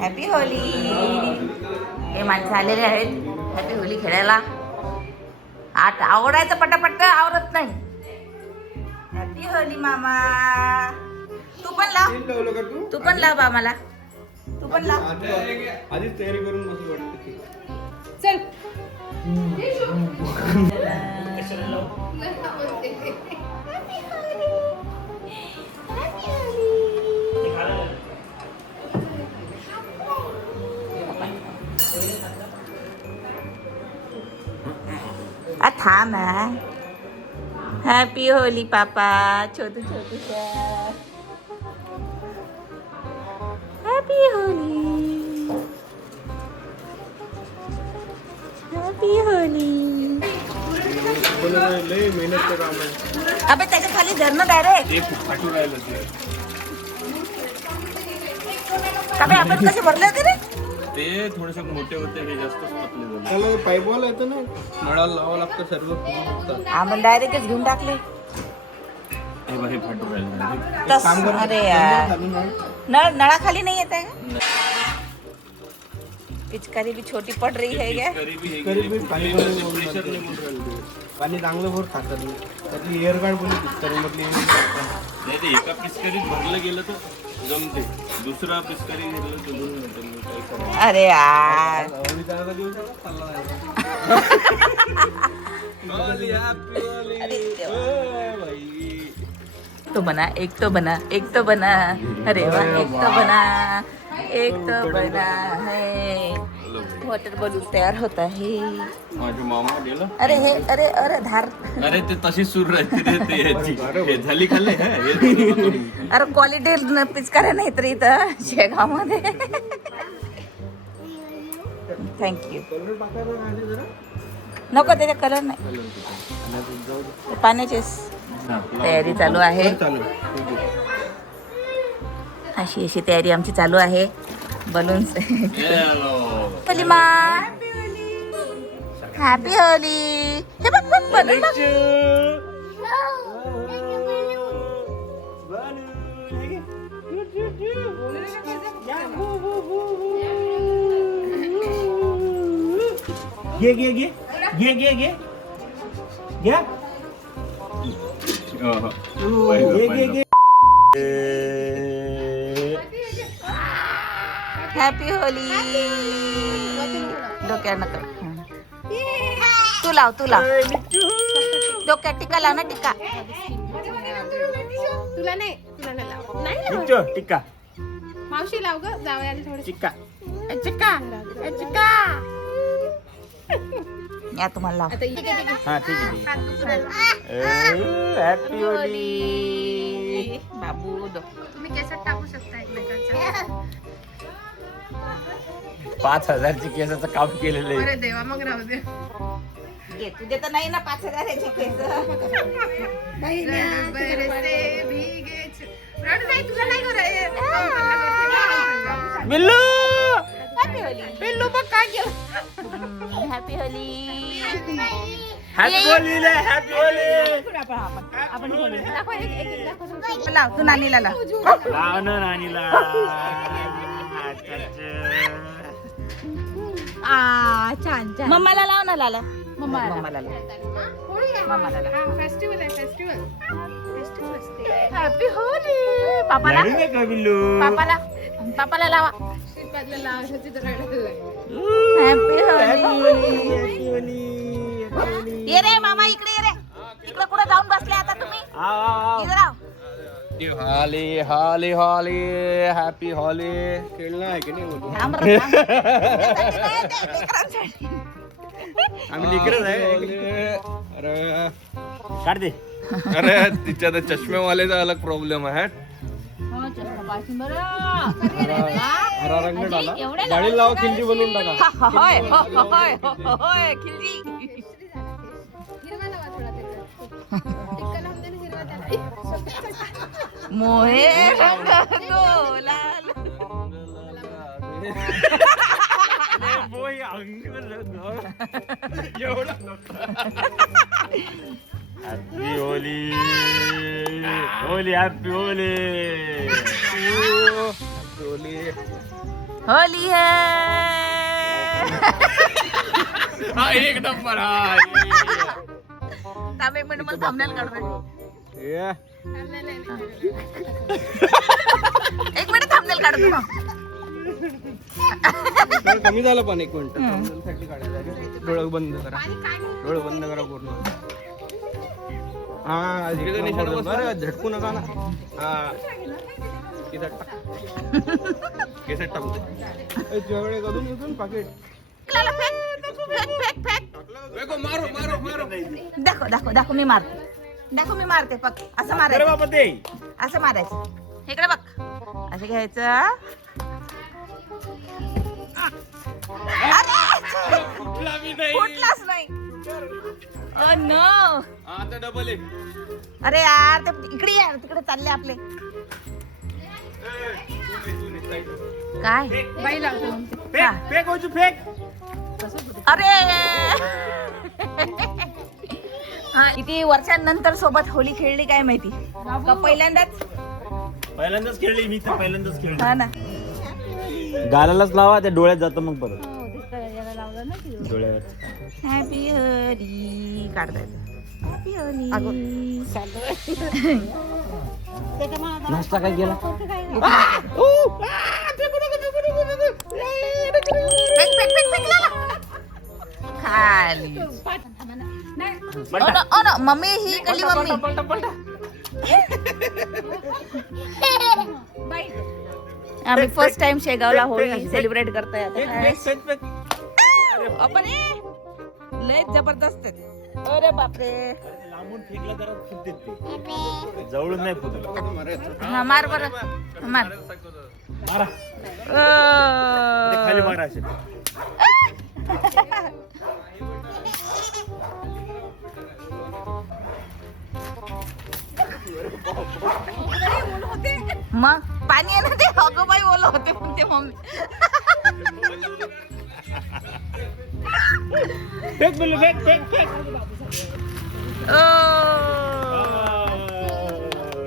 Happy Holy. हे माणसं आलेले आहेत हॅपी होली खेळायला. आठ आवडायचं पटापट आवडत नाही. हॅपी होली मामा. तू पण लाव. तू पण लाव आम्हाला. तू पण लाव. आधीच तयारी करून बसू वाटतं. चल. थांब. हॅपी होली पापा. छोटू छोटू हॅपी होली. Happy Holy. लय मेहनत करा आम्हाला. अबे त्याच्या खाली धरणं डायरेक्ट. ते खूप फाटून राहिलं ते. अबे आपण कसे भरले होते रे. ते थोडेसे मोठे होते हे जास्तच पतले झाले. त्याला पाईपवाला येतं ना नळाला लावावं लागतं सर्व. आपण डायरेक्टच घेऊन टाकले. हे बघ हे फाटून राहिलं. तस अरे यार नळाखाली नाही येत आहे. पिचकारी भी छोटी पड़ रही है क्या. पाणी चांगलं भर खातात. त्यातली एअर गार्ड बोलली पिचकारी म्हटली. नाही ते एका पिचकारीत भरलं गेलं तर जमते. दुसरा पिचकारी घेतलं तर अरे यार. तो बना एक तो बना एक तो बना. अरे वाह एक तो बना एक तो बना है. वॉटर बलून तयार होता है. माझे मामा गेला. अरे हे अरे अरे धार. अरे ते तशी सुरू राहते. झाली खाल्ले. अरे क्वालिटी पिचकाऱ्या नाही तर इथं शेगावमध्ये. थँक्यू. नको त्याचा कलर नाही. पाण्याची तयारी चालू आहे. अशी अशी तयारी आमची चालू आहे. बलून्स. होली मा. Happy Holy. हे बघ बघ बलून बघ. घे घे घे घे घे घे घ्या. घे घे घे. Happy Holy. डोक्यावर नका. तू लाव तू लाव. डोक्यात टिका लाव ना टिका. तुला नाही लाव. नाही टिक्का मावशी लाव ग. जावयाला थोडं टिक्का. चिक्का. या तुम्हाला लाव. आता इथे किती हा ठीक आहे. Happy Holy. बाबू तुम्ही केसात टाकू शकता एकमेकांच्या. 5,000 केसाचं काम केलेलं आहे. अरे देवा मग राहू दे. घे तुझे तर नाही ना 5,000 केस. बरसे भीगे रडू नाही. तुला नाही करायचं. Billu happy Holy. पिल्लू बघ काय केलं. Happy Holi. Happy Holi. Happy Holy. आपण दाखव एक दाखव. लाव तू नानीला लाव. लाव ना नानीला. छान छान. मम्माला लाव ना लाला. मम्माला लाव. मम्माला लाव. फेस्टिवल आहे फेस्टिवल. Happy Holy. पापाला रडू नका बिल्लू. पापाला लावा. श्रीपादला लावायची तर रडायला. Happy happy Holy. Holy. Happy Holy. ये रे मामा इकडे ये रे. इकडे कुठे जाऊन बसले आता तुम्ही. इकडे राव. हॉली हॉली हॉली. हॅपी हॉली. खेळणं आहे की नाही. थांब रे, थांब. तुझ्यासाठी नाही, ते लेकरांसाठी. आम्ही लिकरच आहे. अरे काढ दे. अरे तिच्या तर चष्मेवालेचा अलग प्रॉब्लेम आहे. हरा रंग डाला. गाडी लावा खिल्ली बनवून टाका. होय होय होय खिल्ली. हिरवा लावा थोडा त्याच्यात. टिक्का लावून दे ना हिरवा त्याला. मोहे रंग तो लाल. Happy Holy. Holy happy Holy. Holy. Holy है. हा, एक नंबर हा. थांब एक मिनिट मला थांबण्याला काढू ये. एक मिनिट थांबण्याला काढतो ना. थोडं कमी झालं पण एक मिनिट साठी काढायचं आहे. डोळे बंद करा, डोळे बंद करा पूर्ण. हा बरं झटकू नका ना. हा केसात टाकू दे. तुझ्याकडे कधून येऊन पाकिट मारो मारो मारो. दाखव दाखव दाखव मी मारते. दाखव मी मारते. बघ असं मारायचं. असं मारायचं. इकडे बघ. असं घ्यायचं. अरे फुटलाच नाही. Oh no. आता डबल एक. अरे यार ते इकडे यार तिकडे चालले आपले. काय बाई लावतो. फेक फेक हो फेक. अरे हा किती वर्षांनंतर सोबत होली खेळली काय माहिती का पहिल्यांदाच खेळली मी तर पहिल्यांदाच खेळली. हा ना. गालालाच लावा त्या डोळ्यात जातं मग परत डोळ्यावर. हॅपी होली काढता येतं. Happy Holy. नाश्ता काय केला? खाली. ओ ना मम्मी ही कली मम्मी. आम्ही फर्स्ट टाइम शेगावला होळी सेलिब्रेट करतोय आता. आपण लय जबरदस्त आहेत. अरे बापरे. लांबून फेकला जरा फुटते ते. जवळून नाही फुटत. हा मार बरं मार. मारा खाली मारा असे. मग पाणी आहे ना ते अगोबाई ओलं होते म्हणते मम्मी. फेक बोलू fake fake fake.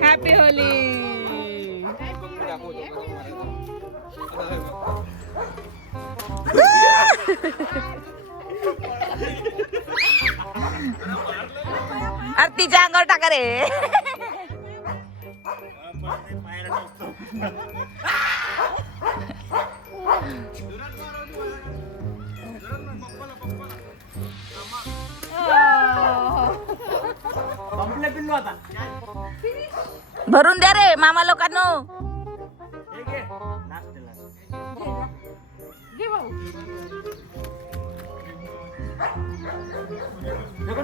Happy Holi. अरे तिच्या अंगावर टाका रे. भरून द्या रे मामा लोकांनो.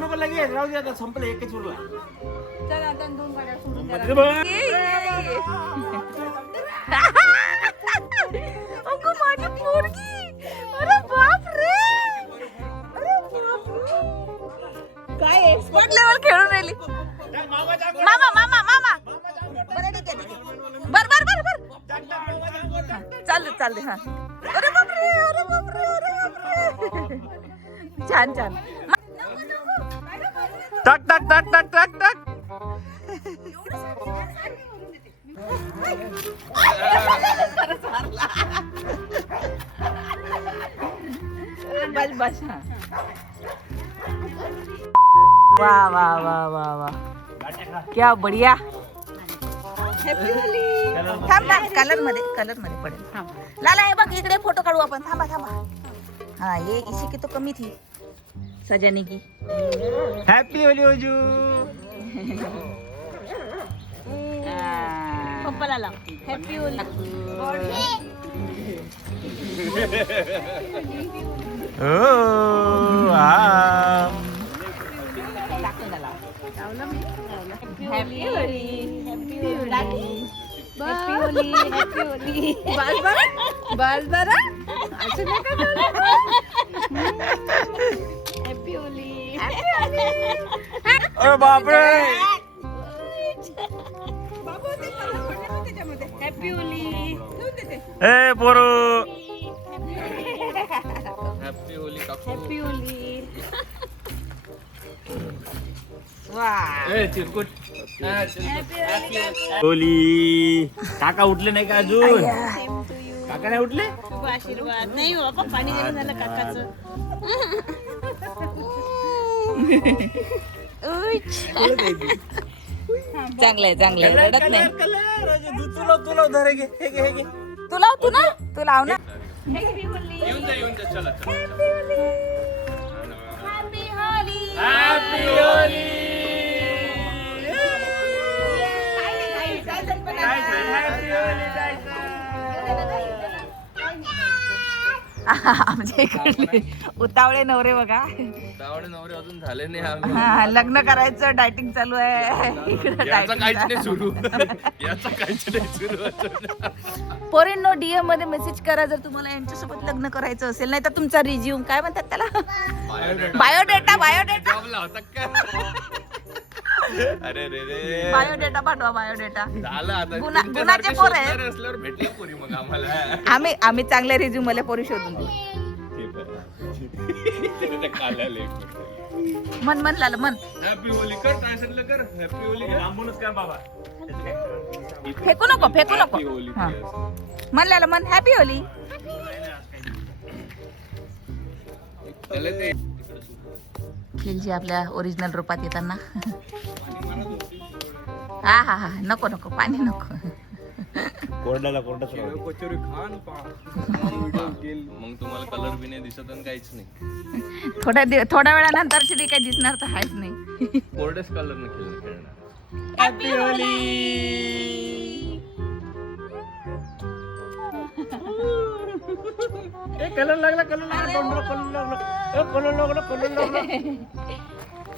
नको लगेच राहू दे आता संपलं एकच उरला. अगं माझी पोरगी. अरे बाप रे. अरे बाप रे. काय एक्सपर्ट लेवल खेळून राहिली. मामा मामा मामा. बरं ठीक आहे. बर बर बर बर. चालते चालते. हा अरे बापरे अरे बापरे अरे बापरे. छान छान. टाक टाक टाक टाक टाक टाक. बस बस. वाह वाह वाह वाह वाह क्या बढ़िया. Happy Holy. थांब ना कलर मध्ये पडेल. लाला हे बघ इकडे फोटो काढू आपण. थांबा थांबा. हाँ ये इसी की तो कमी थी सजाने की. हैप्पी होली होजू. पप्पाला लाव. Happy Holi. Happy Holi. Happy Holi. Happy Holi. बस बरं असं नका. हॅपी होली. अरे बापरे. हॅपी होली. ए पोरू. हॅपी होली. वाह. ए चिरकुट. होली. काका उठले नाही का अजून? काका नाही उठले? आशीर्वाद नाही हो बाबा पाणी गेलं झालं काकाचं चांगलंय चांगलंय रडत नाही तुला धरे घे हे घे हे घे तू लाव तू ना तू लाव ना येऊन जा चला हॅपी होली हॅपी होली आमच्या इकडले उतावळे नवरे बघा उतावळे नवरे अजून झाले नाही आम्ही हा, लग्न करायचं डायटिंग चालू आहे इकडे याचा काहीच dieting नाही सुरू याचा काहीच नाही सुरू पोरींनो डीएम मध्ये मेसेज करा जर तुम्हाला यांच्यासोबत लग्न करायचं असेल नाही तर तुमचा रिझ्यूम काय म्हणतात त्याला बायोडेटा जॉबला होता का अरे रे रे बायोडेटा पाठवा बायोडेटा झालं आता गुणाचे पोर आहे असल्यावर भेटले पोरी मग आम्हाला आम्ही चांगले रिझ्यूम मला पोरी शोधून देऊ मन लाल मन हॅपी होली कर टायसनला कर हॅपी होली लांबूनच कर बाबा फेकू नको हॅपी होली हा. मन लाल मन हॅपी होली चले ते खिलजी आपल्या ओरिजिनल रूपात येताना हा हा हा नको नको पाणी नको कोरडाला कचोरी खान मग तुम्हाला कलर बी नाही दिसत आणि काहीच नाही थोड्या वेळानंतर श्री काही दिसणार तर आहेच नाही कोरडेच कलर न खेळणार हॅपी होली कलर लागला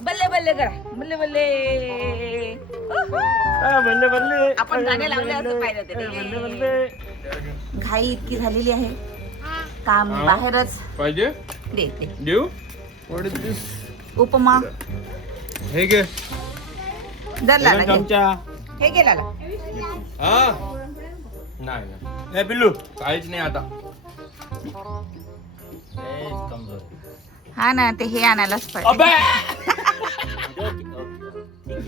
बल्ले बल्ले करा बल्ले बल्ले आपण गाणे लावले असं पाहिलं ते घाई इतकी झालेली आहे काम बाहेरच पाहिजे दे देऊ व्हॉट इज दिस उपमा हे घे जर लाला घे. हे घे लाला हा नाही हे पिल्लू काहीच नाही आता हा ना ते हे आणायलाच पाहिजे अबे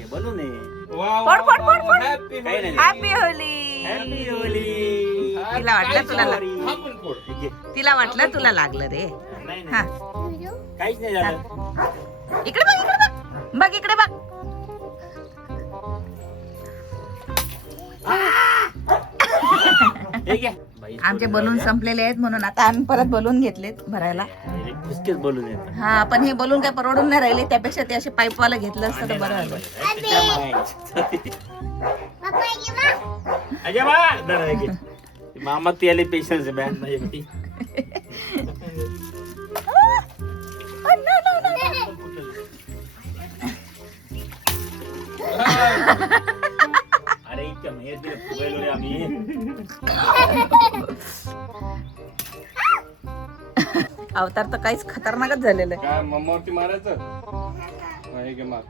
फोड, फोड, फोड, फोड. हॅपी हॅपी होली तिला वाटलं तुला तिला वाटलं तुला लागलं रे हा काहीच नाही झालं इकडे बघ बघ इकडे बघ आमचे बलून संपलेले आहेत म्हणून आता आम्ही परत बलून घेतलेत भरायला बिस्किट बोलून येत हा पण हे बलून काय परवडून नाही राहिले त्यापेक्षा ते असे पाईपवाला घेतलं असतं तर बरं झालं अजय बा मामा ते आले पेशन्स बँड माझ्यासाठी अरे इतक्या महिन्यात दिले फुगायलो रे आम्ही अवतार तर काहीच खतरनाकच झालेलं आहे काय मम्मावरती मारायचं हे घे मार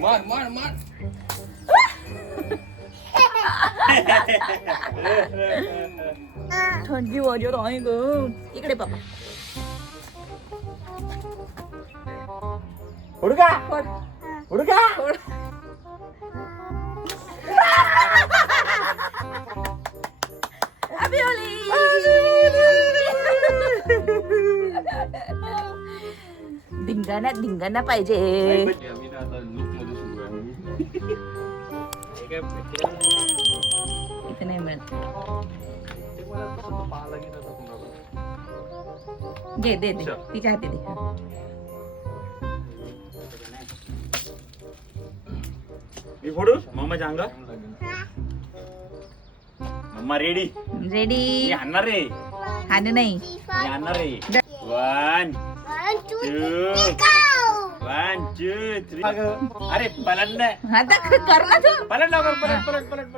मार मार मार थंडी वाजत आहे ग इकडे बाबा हुडका हुडका हॅपी होली धिंगाणा पाहिजे आम्ही ना आता लूक मध्ये सुरू आहे इथे नाही मिळत दे दे दे तिच्या हाती दे मी फोडू मामाच्या अंगा मम्मा रेडी रेडी मी आणणार रे हाने नाही मी आणणार रे 1 2 3 अरे पलट नाही आता कर ना तू पलट लवकर पलट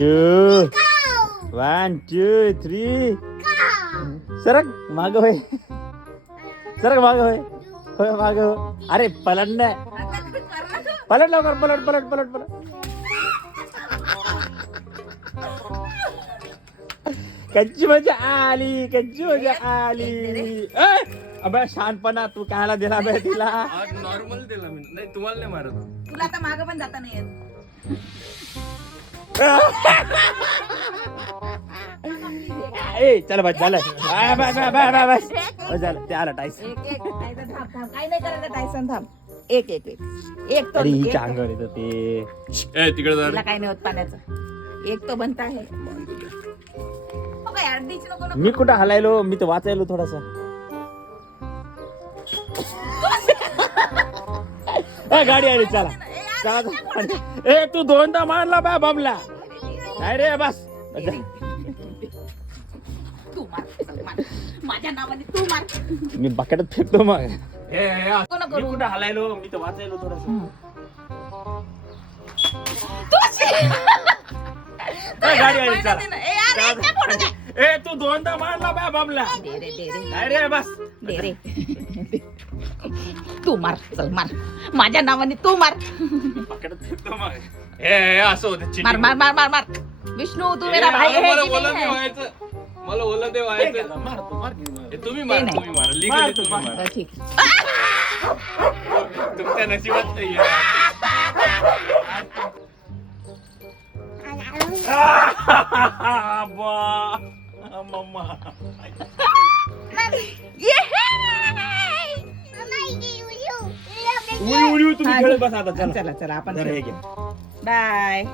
1 2 3 सरक माग होय सरक माग होय होय माग हो अरे पलट नाही पलट लवकर पलट कच्ची मजा आली अबे शहाणपणा तू कायला दिला बे तिला आज नॉर्मल दिला मी नाही तुम्हाला नाही मारत तुला आता मागं पण जाता नाही येत ए चल बस झालं बस झालं ते आला टाईस. एक टायसन थांब काय नाही करायचं टायसन थांब. एक तो अरे एक हिच्या तो. अंगावर येतं ते. तिकडे जा तिला काय नाही होत पाण्याचं. एक तो बनता आहे हो काय अर्धीच नको मी कुठं हलायलो, मी तर वाचायलो थोडासा. गाडी आली चला चला. ए तू दोनदा मारला बा बमला. नाही रे बस. तू मार माझ्या नावाने तू मार. मी बकेटात फेकतो मग. नको मी करू. कुठं हलायलो, मी तर वाचायलो थोडासा. गाडी आली चला. ए यार, एक नाही फोडू दे. ए तू दोनदा मारला बा बमला. दे रे नाही रे बस. दे रे तू मार चल मार माझ्या नावाने तू मार. बकेटात फेकतो मग. ए असं होतं मार मार मार मार मार विष्णू तू मेरा भाई है मला की ओला नहीं ते है? व्हायचं, मला ओला ते व्हायचं. तुम्ही मारा, नाही. तुम्ही मारा, लिगली तुम्ही मारा. बरं, ठीक आहे. तुमच्या नशिबात नाहीये. मम्मा उडी उडी तुम्ही खेळत बसा आता. चला चला चला आपण जरा हे घे. बाय.